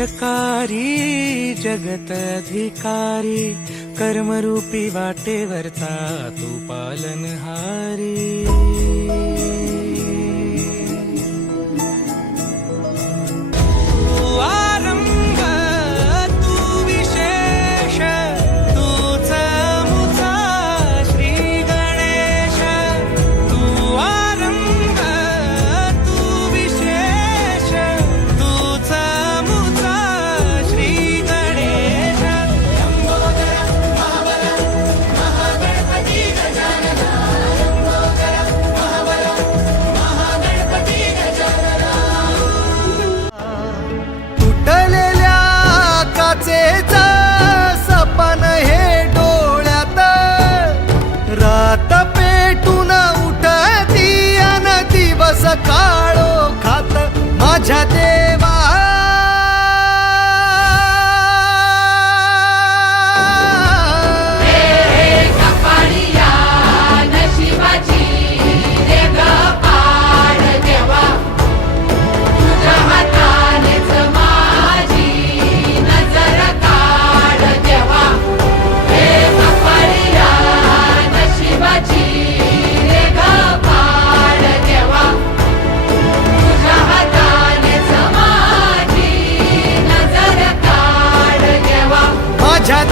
ललकारी जगत अधिकारी, कर्मरूपी वाटेवरचा तू पालनहारी। सपन हे डोळ्यात रात पेटून उठती अन दिवस काळो खात माझ्या देवा। माझ्या